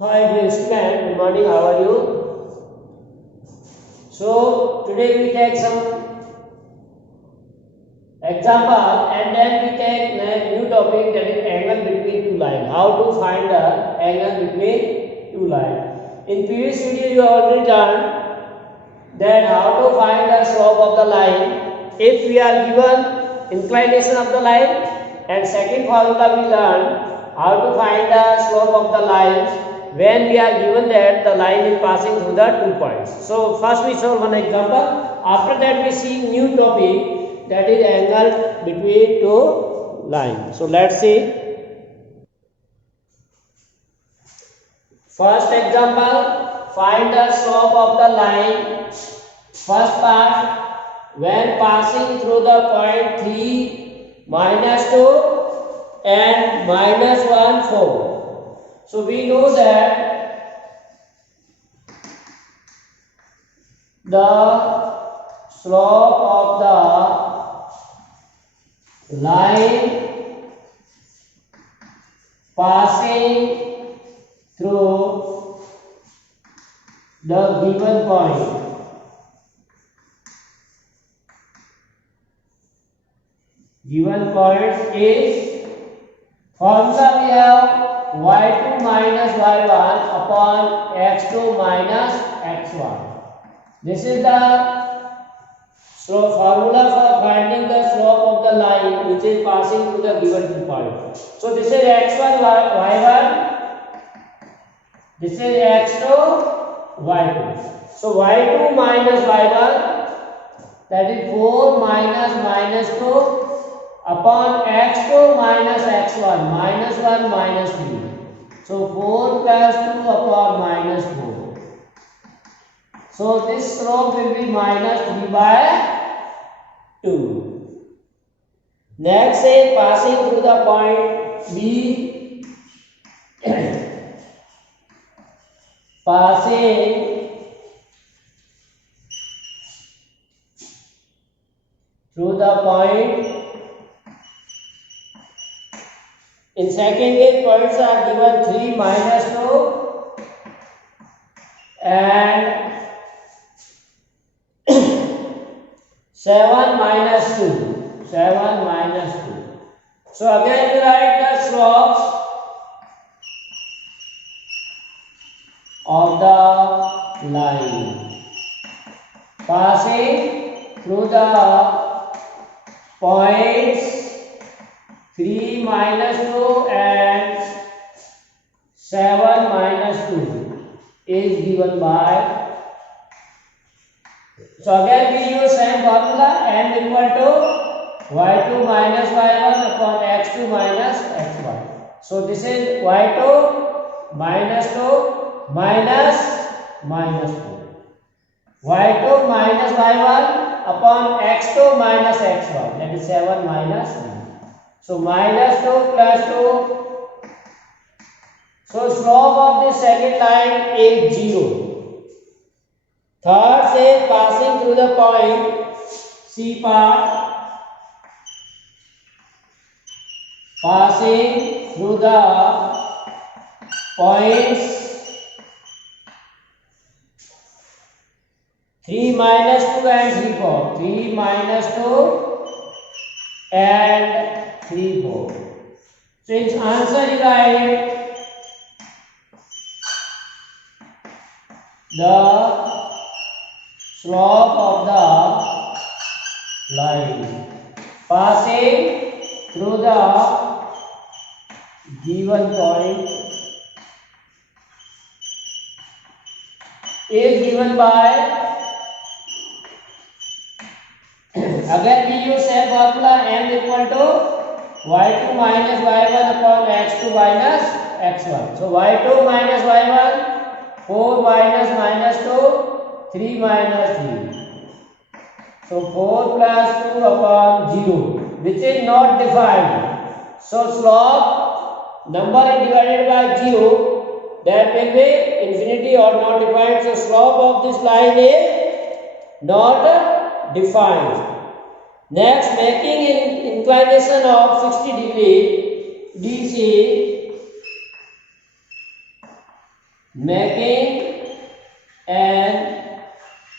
Hi dear student, good morning, how are you? So today we take some example and then we take a new topic, that is angle between two lines. How to find the angle between two lines. In previous video you already learned that how to find the slope of the line if we are given inclination of the line, and second formula we learned how to find the slope of the lines when we are given that the line is passing through the 2 points. So first we solve one example, after that we see new topic, that is angle between two lines. So let's see. First example, find the slope of the line. First part, when passing through the point 3, -2 and -1, 4. So we know that the slope of the line passing through the given point is, formula we have y2 minus y1 upon x2 minus x1. This is the formula for finding the slope of the line which is passing through the given point. So this is x1 y1, this is x2 y2. So y2 minus y1, that is 4 minus -2 upon x2 minus x1, -1 minus 3. So 4 plus 2 upon -4. So this slope will be -3 by 2. Next is passing through the point B. Passing through the point. In second case, points are given 3 -2 and 7 -2. 7 -2. So again we write the slopes of the line passing through the points 3 -2 and 7 -2 is given by. So again we use same formula, m equal to y2 minus y1 upon x2 minus x1. So this is y2 minus 2 minus -2, y2 minus y1 upon x2 minus x1, that is 7 minus 3. So -2 plus 2. So slope of the second line is 0. Third says passing through the point C part, passing through the points 3 -2 and 3 4. 3 -2 and 3 4. So its answer is right. The slope of the line passing through the given point is given by. Again we use same formula, m equal to y2 minus y1 upon x2 minus x1. So y2 minus y1, 4 minus -2, 3 minus 3. So 4 plus 2 upon 0, which is not defined. So slope number is divided by 0, that will be infinity or not defined. So slope of this line is not defined. Next, making an inclination of 60 degree DC making an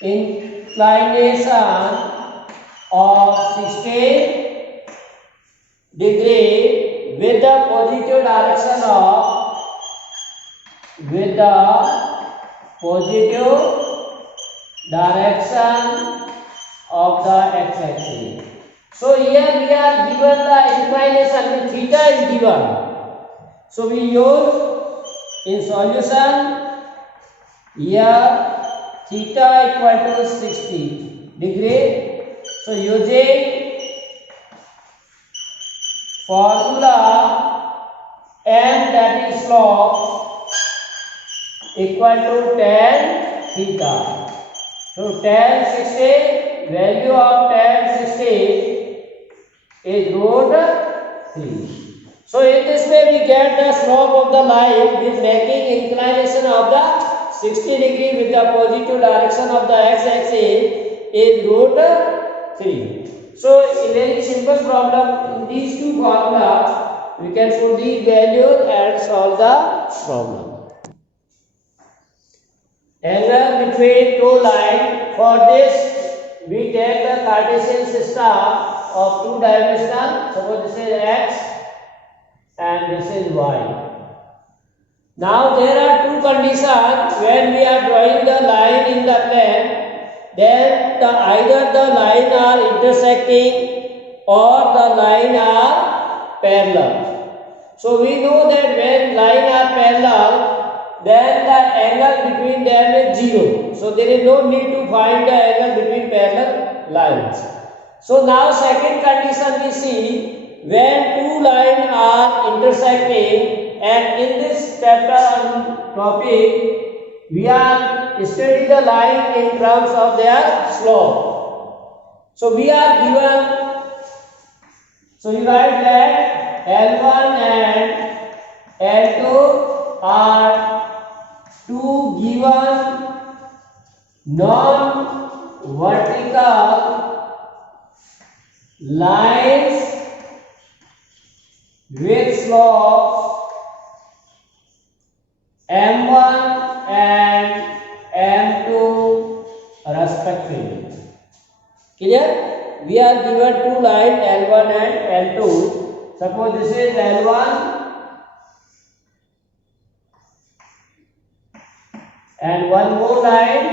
inclination of 60 degree with the positive direction of the x-axis. So here we are given the inclination with theta is given. So we use in solution here theta equal to 60 degree. So using formula m, that is slope, equal to tan theta. So tan 60, value of tan 60 is root 3. So in this way we get the slope of the line with making inclination of the 60 degree with the positive direction of the x-axis is root 3. So in very simple problem, in these two formulas we can put these values and solve the problem. Angle between two lines. For this we take the Cartesian system of two dimension. Suppose this is x and this is y. Now there are two conditions when we are drawing the line in the plane. Then either the line are intersecting or the line are parallel. So we know that when line are parallel, then the angle between them is 0. So there is no need to find the angle between parallel lines. So now second condition we see, when two lines are intersecting, and in this chapter topic we are studying the line in terms of their slope. So we are given, so we write that L1 and L2 are two given non-vertical lines with slopes m1 and m2 respectively. Clear? We are given two lines L1 and L2. Suppose this is L1 and one more line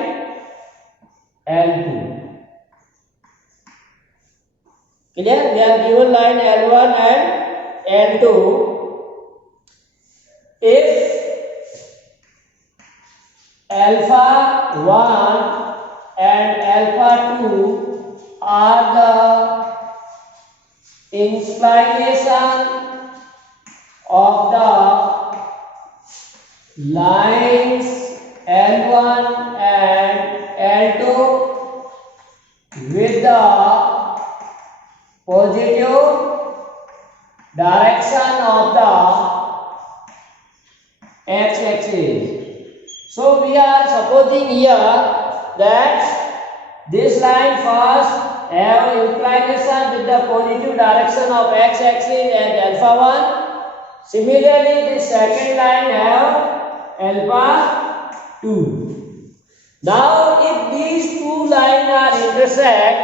L2. Clear? We are given line L1 and L2. If alpha 1 and alpha 2 are the inclination of the lines L1 and L2 with the positive direction of the x-axis. So we are supposing here that this line first have inclination with the positive direction of x-axis and alpha 1. Similarly, the second line have alpha 2. Now if these two lines are intersect,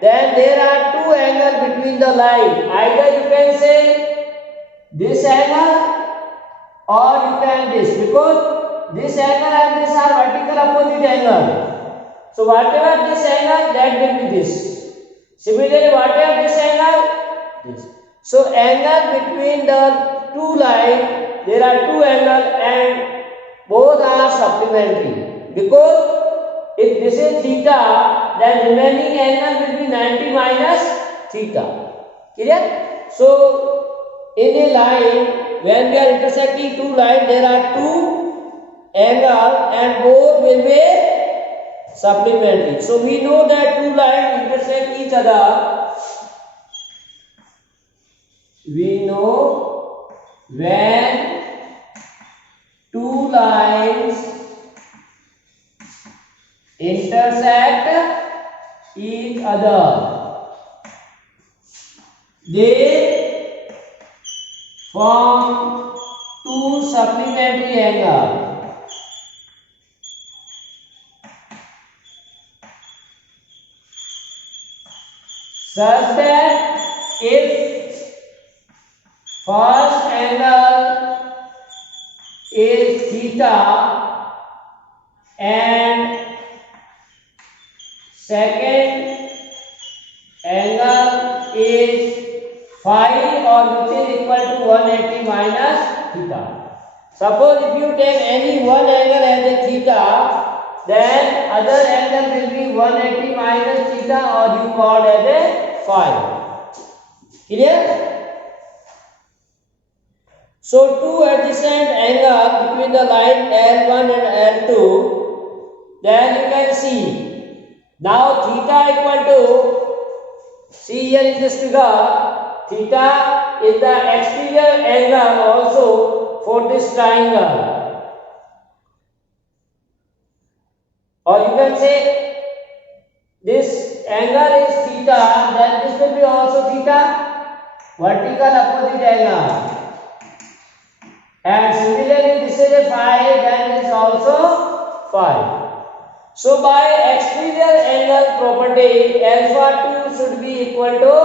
then there are two angles between the line. Either you can say this angle or you can this, because this angle and this are vertical opposite angle. So whatever this angle, that will be this. Similarly, whatever this angle, this. So angle between the two lines, there are two angles and both are supplementary. Because if this is theta, then remaining angle will be 90 minus theta. Clear? So in a line, when we are intersecting two lines, there are two angles and both will be supplementary. So we know that two lines intersect each other. We know when two lines intersect each other, they form two supplementary angles. such that if first angle is theta and second angle is phi, or which is equal to 180 minus theta. Suppose if you take any one angle as a theta, then other angle will be 180 minus theta, or you call as a phi. Clear? So two adjacent angles between the line L1 and L2, then you can see now theta equal to, see here in this figure, theta is the exterior angle also for this triangle, or you can say this angle is theta, then this will be also theta, vertical opposite angle. And similarly, this is a phi, then it is also phi. So by exterior angle property, alpha 2 should be equal to,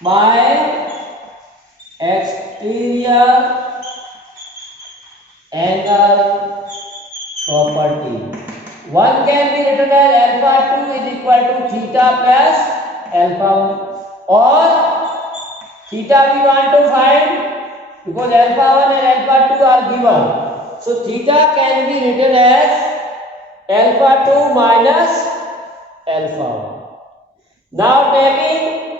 by exterior angle property, one can be written as alpha 2 is equal to theta plus alpha 1, or theta we want to find, because alpha 1 and alpha 2 are given. So theta can be written as alpha 2 minus alpha 1. Now taking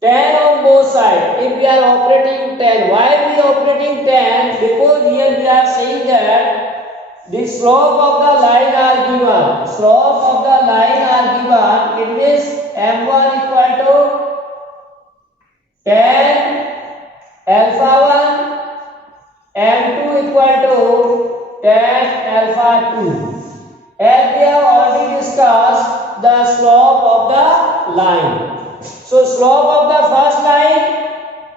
tan on both sides, if we are operating tan, why we are operating tan? Because here we are saying that the slope of the line are given. Slope of the line are given. It means m1 equal to tan alpha 1, m2 equal to tan alpha 2. As we have already discussed the slope of the line. So slope of the first line,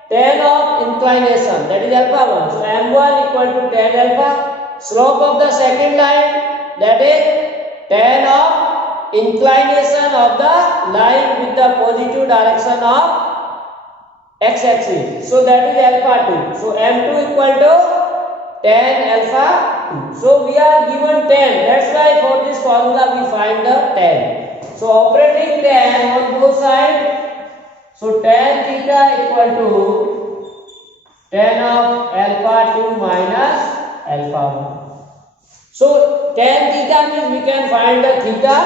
tan of inclination, that is alpha 1. So m1 equal to tan alpha. Slope of the second line, that is tan of inclination of the line with the positive direction of x-axis. So that is alpha 2. So m2 equal to tan alpha 2. So we are given tan. That's why for this formula we find the tan. So operating tan on both sides. So tan theta equal to tan of alpha 2 minus alpha 1. So tan theta means we can find the theta.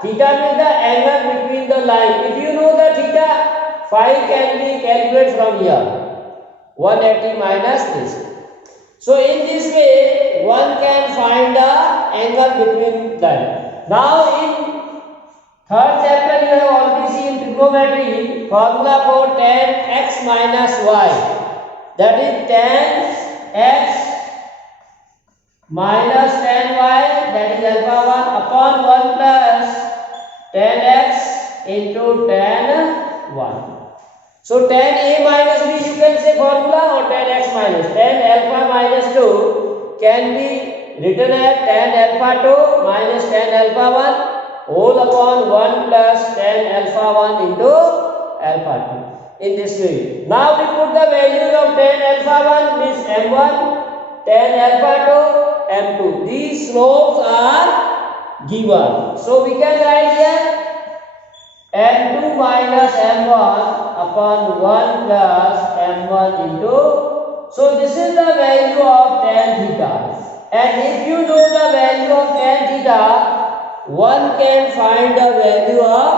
Theta means the angle between the line. If you know the theta, phi can be calculated from here. 180 minus this. So in this way, one can find the angle between them. Now in third chapter you have already seen trigonometry, formula for tan x minus y. That is tan x minus tan y, that is alpha 1 upon 1 plus tan x into tan 1. So tan a minus b you can say formula, or tan x minus. Tan alpha minus 2 can be written as tan alpha 2 minus tan alpha 1 whole upon 1 plus tan alpha 1 into alpha 2. In this way. Now we put the values of tan alpha 1 means m1, tan alpha 2, m2. These slopes are given. So we can write here m2 minus m1 upon 1 plus m1 into. So this is the value of tan theta. And if you know the value of tan theta, one can find the value of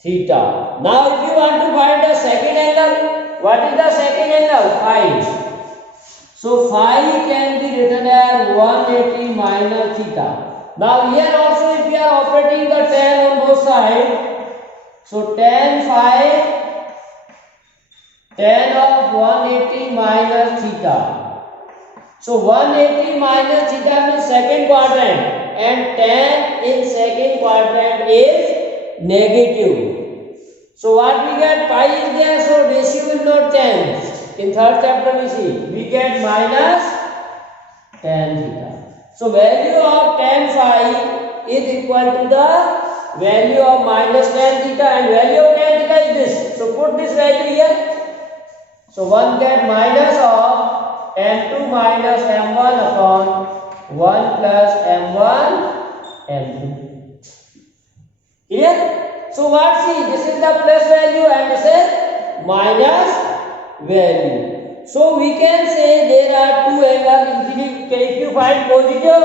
theta. Now if you want to find the second angle, what is the second angle? Phi. So phi can be written as 180 minus theta. Now here also if we are operating the tan on both sides, so tan phi, tan of 180 minus theta. So 180 minus theta means second quadrant, and tan in second quadrant is negative. So what we get, pi is there, so ratio will not change. In third chapter we see, we get minus tan theta. So value of tan phi is equal to the value of minus tan theta, and value of tan theta is this. So put this value here. So one get minus of m2 minus m1 upon 1 plus m1 m2. Clear? So what, see, this is the plus value and this is minus value. So we can say there are two angles. If you find positive,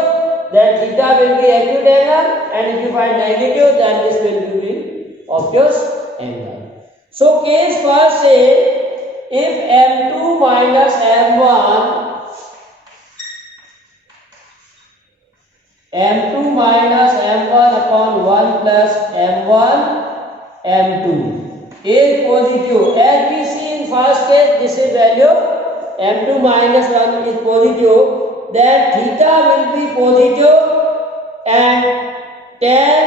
then theta will be acute angle, and if you find negative, then this will be obtuse angle. So case first say, if m2 minus m1 upon 1 plus m1 m2 is positive. As we see in first case, this is value m2 minus 1 is positive, then theta will be positive and tan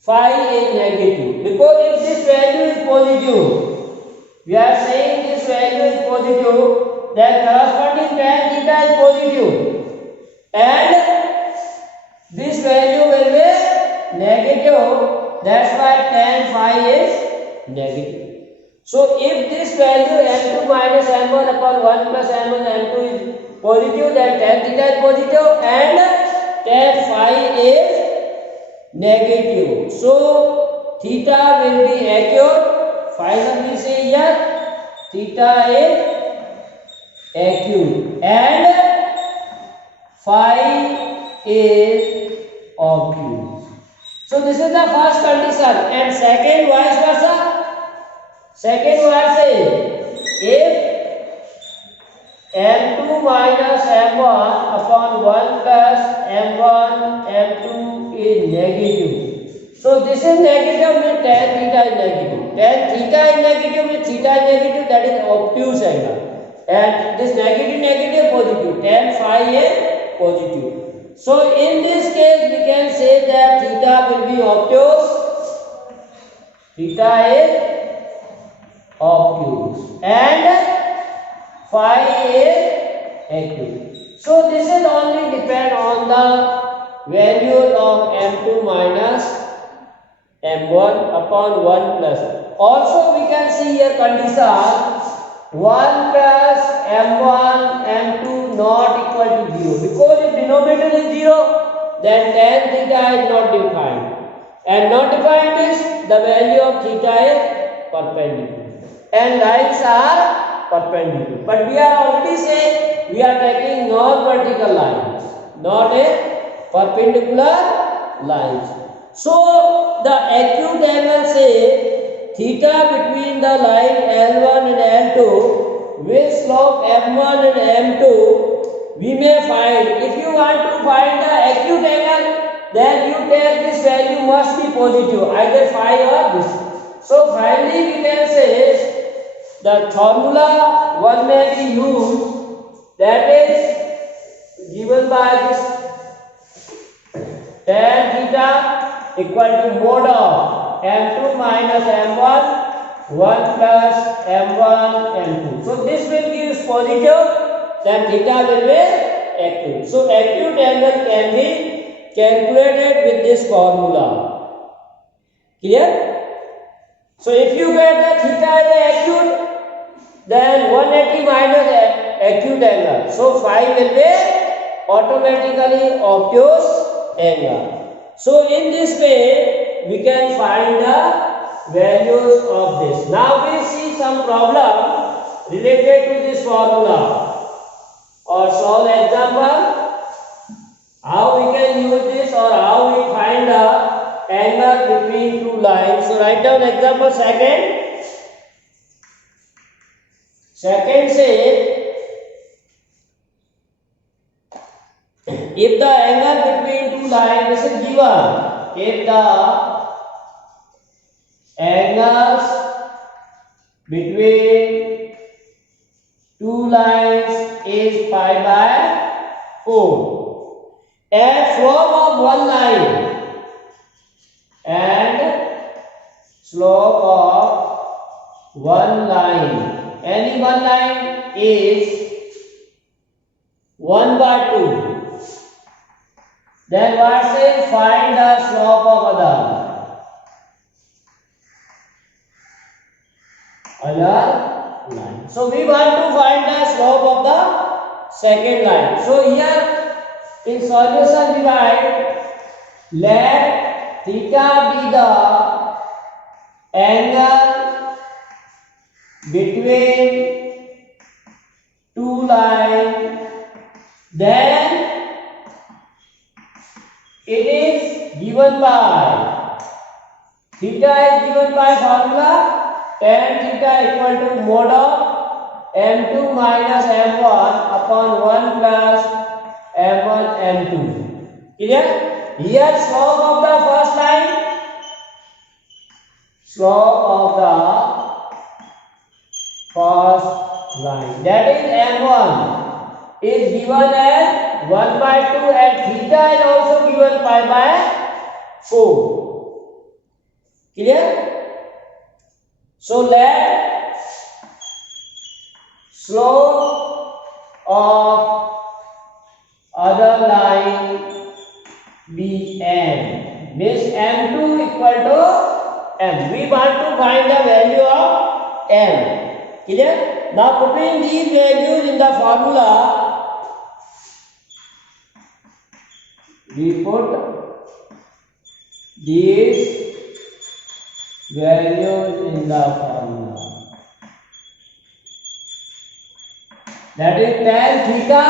phi is negative. Because if this value is positive, we are saying this value is positive, then corresponding tan theta is positive, and this value will be negative. That's why tan phi is negative. So if this value m2 minus m1 upon 1 plus m1 m2 is positive, then tan theta is positive and tan phi is negative. So theta will be acute. Finally say here, theta is acute and phi is obtuse. So this is the first condition, and second vice versa. Second one says, if m2 minus m1 upon 1 plus m1 m2 is negative. So this is negative means tan theta is negative. Tan theta is negative means theta is negative, that is obtuse angle. And this negative positive, tan phi is positive. So in this case we can say that theta will be obtuse. Theta is obtuse and phi is acute. So this is only depend on the value of m2 minus m1 upon 1 plus. Also we can see here condition 1 plus m1 m2 not equal to 0. Because if denominator is 0, then tan theta is not defined. And not defined is the value of theta is perpendicular. And lines are perpendicular. But we are already saying we are taking non-vertical lines, not a perpendicular lines. So the acute angle say theta between the line L1 and L2 with slope M1 and M2 we may find. If you want to find the acute angle, then you take this value must be positive, either phi or this. So finally we can say the formula one may be used, that is given by this tan theta equal to mod of m2 minus m1 1 plus m1 m2. So this will give positive, then theta will be acute. So acute angle can be calculated with this formula. Clear? So if you get the theta is acute, then 180 minus acute angle. So phi will be automatically obtuse angle. So in this way we can find the values of this. Now we see some problem related to this formula or solve example. How we can use this or how we find the angle between two lines. So write down example second. Second say, if the angle between two lines, this is given. If the angles between two lines is pi by 4, and slope of one line and slope of one line, any one line is 1 by 2, Then what says find the slope of other line. So we want to find the slope of the second line. So here in solution we write let theta be the angle between two lines, then it is given by theta is given by formula tan theta equal to mod of m2 minus m1 upon 1 plus m1 m2. Clear? Here slope of the first line, slope of the first line, that is m1, is given as 1 by 2 and theta is also given pi by 4. Clear? So let slope of other line be m, means m2 equal to m. We want to find the value of m. Clear? Now putting these values in the formula, we put these values in the formula. That is tan theta,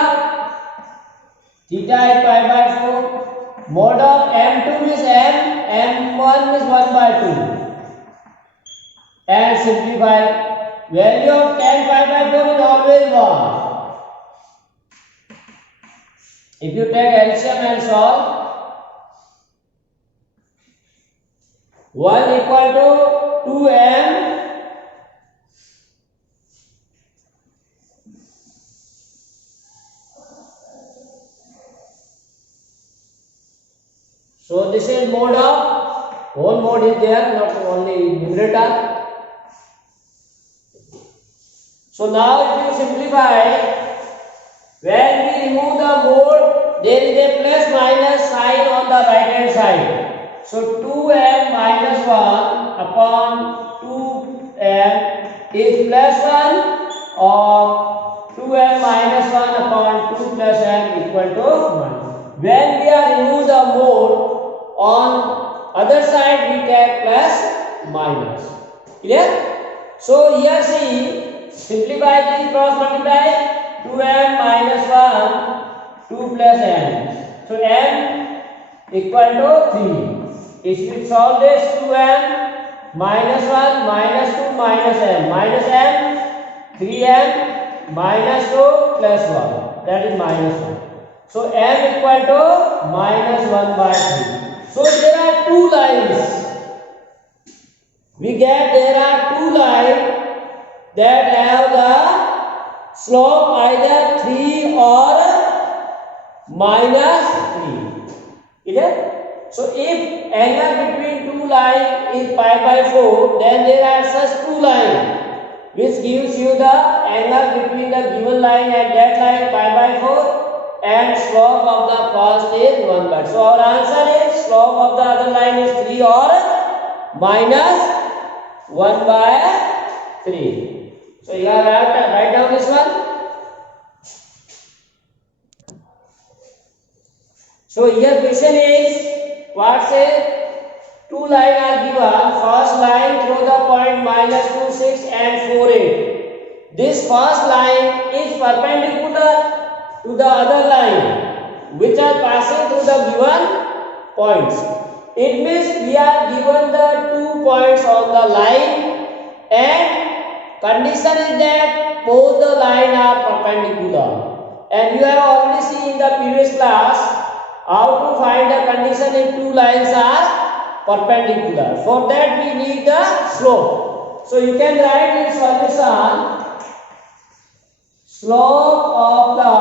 theta is pi by 4, mod of m2 is m, m1 is 1 by 2, and simplify. Value of tan pi by 4 is always 1. If you take LCM and solve, 1 equal to 2m so this is mode of, whole mode is there, not only numerator. So now if you simplify, when we remove the mode, there is a plus minus sign on the right hand side. So 2m minus 1 upon 2m is plus 1, or 2m minus 1 upon 2 plus m equal to 1. When we are remove the mode, on other side we take plus minus. Clear? So here see, simplify this cross multiply, 2m minus 1, 2 plus m. So m equal to 3. If we solve this, 2m minus 1 minus 2 minus m, 3m minus 2 plus 1, that is minus 1. So m equal to minus 1 by 3. So there are two lines. We get there are two lines that have the slope either 3 or minus 3. Clear? So if angle between two lines is pi by 4, then there are such two lines which gives you the angle between the given line and that line pi by 4, and slope of the first is 1 by 2. So our answer is slope of the other line is 3 or minus 1 by 3. So you have write down this one. So here question is, what says two lines are given. First line through the point minus 2, 6 and 4, 8. This first line is perpendicular to the other line which are passing through the given points. It means we are given the 2 points on the line and condition is that both the lines are perpendicular. And you have already seen in the previous class how to find the condition if two lines are perpendicular. For that we need the slope. So you can write in solution, slope of the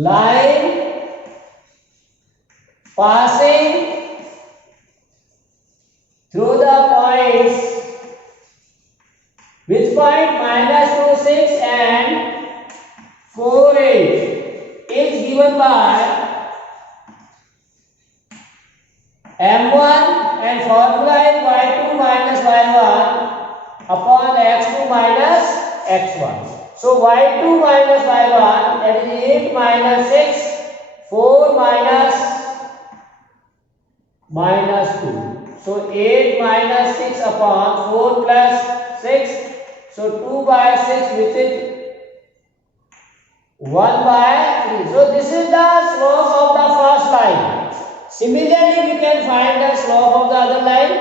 line passing through the points, which point minus 2, 6 and 4, 8 is given by m1 and formula is y2 minus y1 upon x2 minus x1. So y2 minus y1, that is 8 minus 6, 4 minus 2. So 8 minus 6 upon 4 plus 6. So 2 by 6, which is 1 by 3. So this is the slope of the first line. Similarly, we can find the slope of the other line.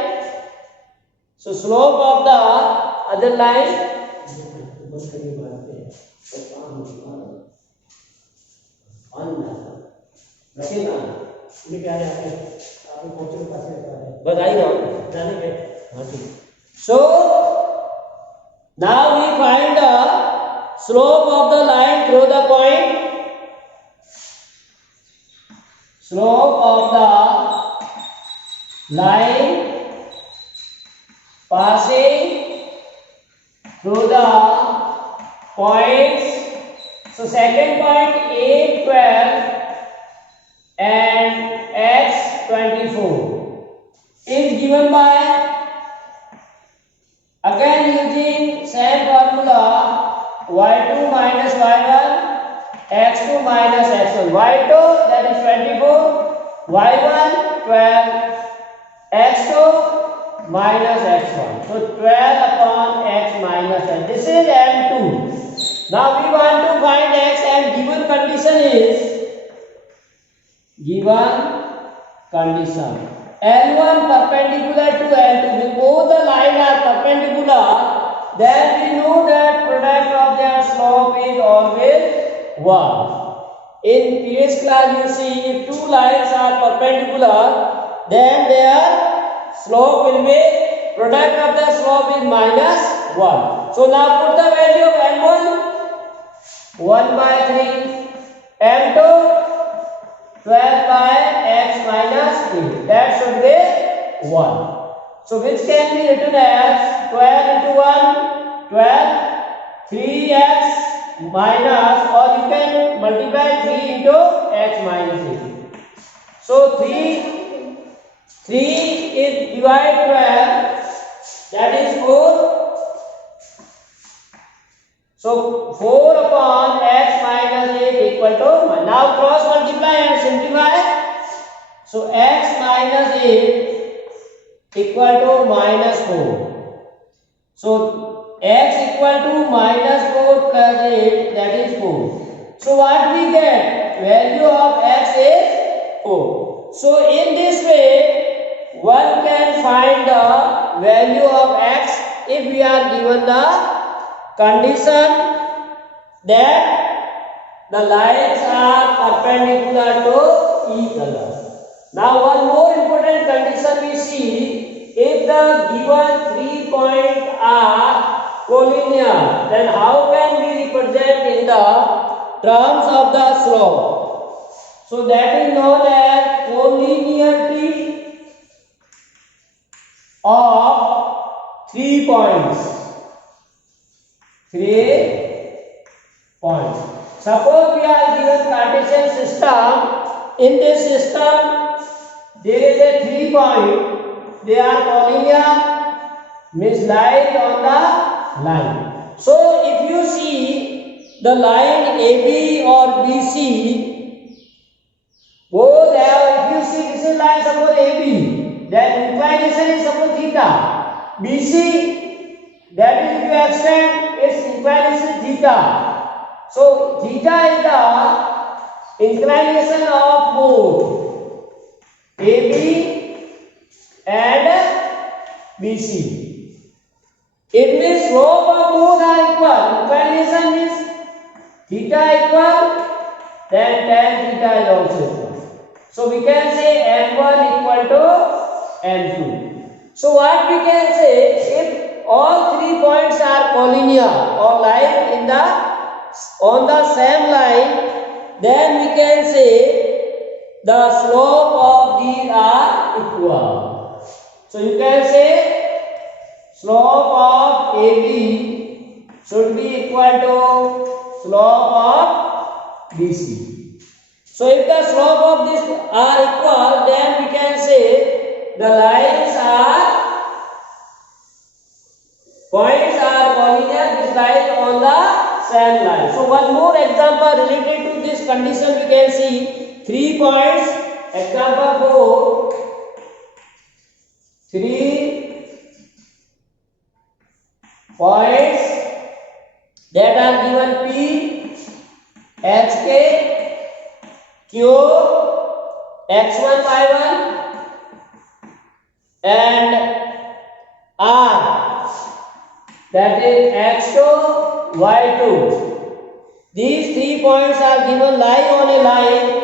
So slope of the other line. So now we find the slope of the line through the point. Slope of the line passing through the points. So second point 8, 12 and x 24 is given by, again using same formula, y2 minus y1, x2 minus x1. y2 that is 24, y1 12, x2 minus x1. So 12 upon x minus n. This is m2. Now we want to find x, and given condition is L1 perpendicular to L2. If both the lines are perpendicular, then we know that product of their slope is always 1. In previous class you see, if two lines are perpendicular, then their slope will be, product of the slope is minus 1. So now put the value of M1, 1 by 3, M2, 12 by x minus 3. That should be 1. So which can be written as 12 into 1, 12, 3x minus, or you can multiply 3 into x minus 3. So 3 is divide 12, that is 4. So 4 upon x minus 8 equal to 1. Now cross multiply and simplify. So x minus 8 equal to minus 4. So x equal to minus 4 plus 8, that is 4. So what we get? Value of x is 4. So in this way, one can find the value of x if we are given the condition that the lines are perpendicular to each other. Now one more important condition we see, if the given 3 points are collinear, then how can we represent in the terms of the slope? So that is known as collinearity of 3 points. 3 points. Suppose we are given Cartesian system. In this system, there is a 3 point. They are collinear, means lies on the line. So if you see the line AB or BC, both have, if you see this is line suppose AB, then inclination is suppose theta. BC, that is if you extend, its inclination is theta. So theta is the inclination of both AB and BC. It means slope of both are equal. Inclination is theta equal, then tan theta is also equal. So we can say M1 equal to M2. So what we can say, if all 3 points are collinear or lie in the on the same line, then we can say the slope of these are equal. So you can say slope of AB should be equal to slope of BC. So if the slope of these are equal, then we can say the lines are points are collinear, this lies on the same line. So one more example related to this condition we can see 3 points. Example 4, 3 points that are given P, HK, Q, X1, Y1 and R, that is X2, Y2. These 3 points are given lie on a line.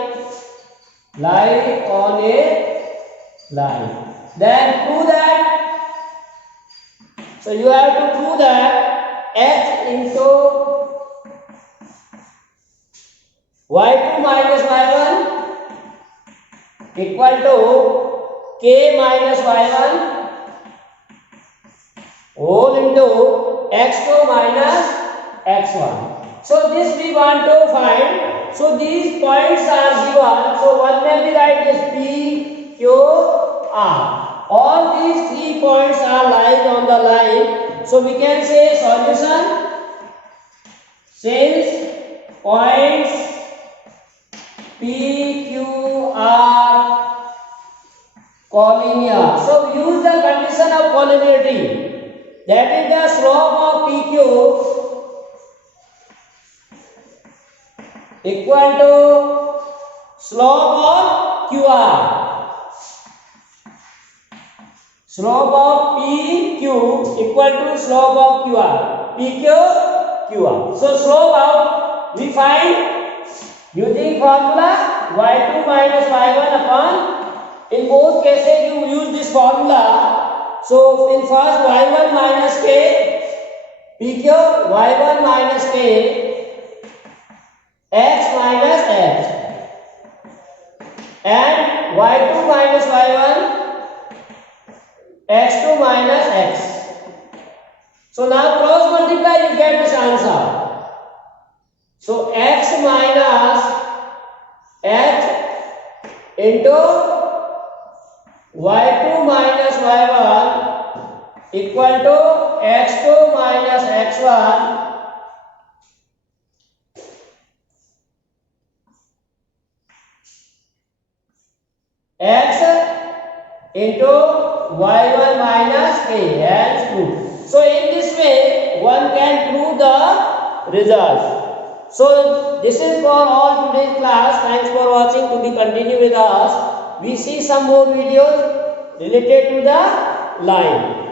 Then prove that. So you have to prove that X into Y2 minus Y1 equal to K minus Y1 whole into X2 minus X1. So this we want to find. So these points are given. So one may be write is P, Q, R. All these 3 points are lying on the line. So we can say solution since points P, Q, R collinear. So we use the condition of collinearity. That is the slope of PQ equal to slope of QR. Slope of PQ equal to slope of QR. PQ, QR. So slope of we find using formula y2 minus y1 upon. In both cases you use this formula. So in first y1 minus k, PQ y1 minus k, x minus x, and y2 minus y1, x2 minus x. So now cross multiply, you get this answer. So x minus h into y2 minus y1 equal to x2 minus x1 x into y1 minus k and proof. So in this way one can prove the result. So this is for all today's class. Thanks for watching. To be continued with us. We see some more videos related to the line.